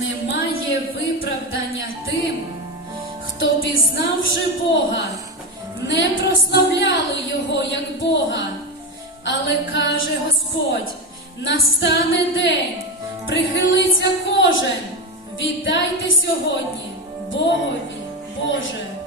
немає виправдання тим, хто, пізнавши Бога, не прославляли Його як Бога, але каже Господь, настане день, прихилиться кожен, віддайте сьогодні Богові Боже.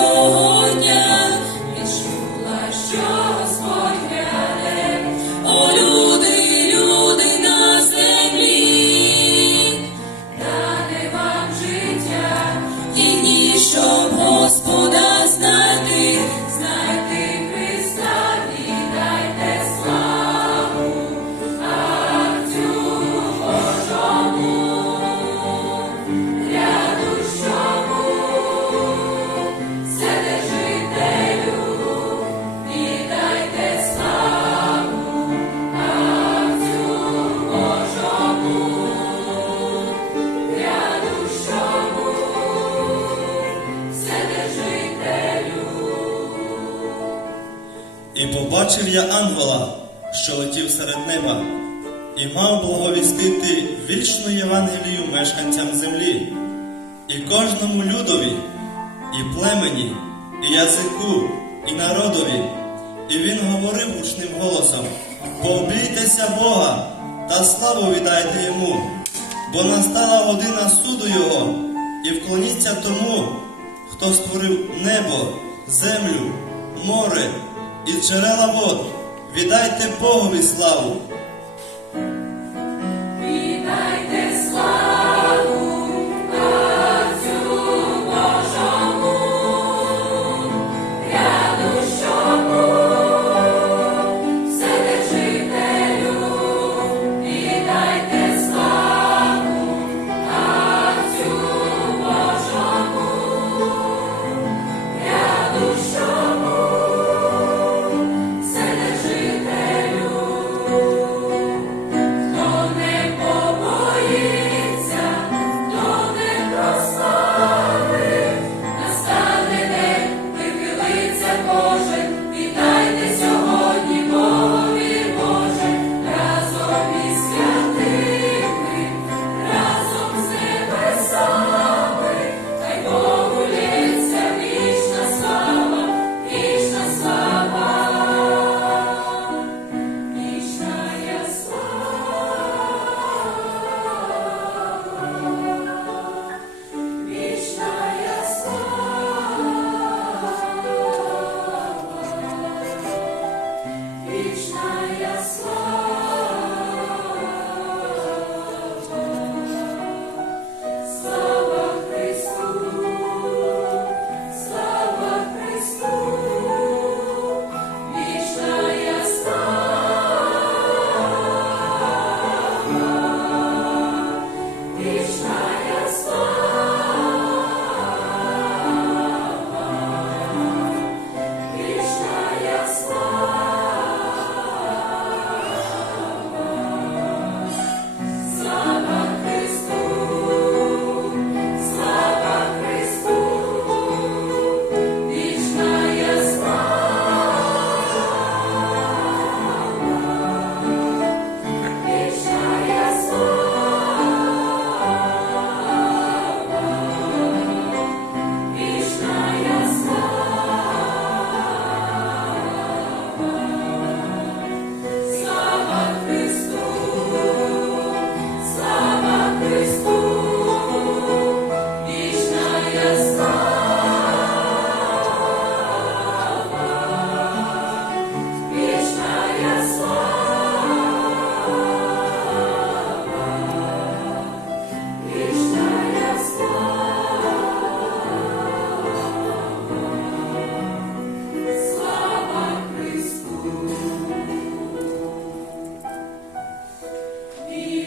Oh, І побачив я ангела, що летів серед неба, і мав благовістити вічну Євангелію мешканцям землі, і кожному людові, і племені, і язику, і народові. І він говорив гучним голосом: Побійтеся Бога та славу віддайте йому, бо настала година суду Його, і вклоніться тому, хто створив небо, землю, море і джерела вод. Віддайте Богові славу,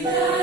Jesus.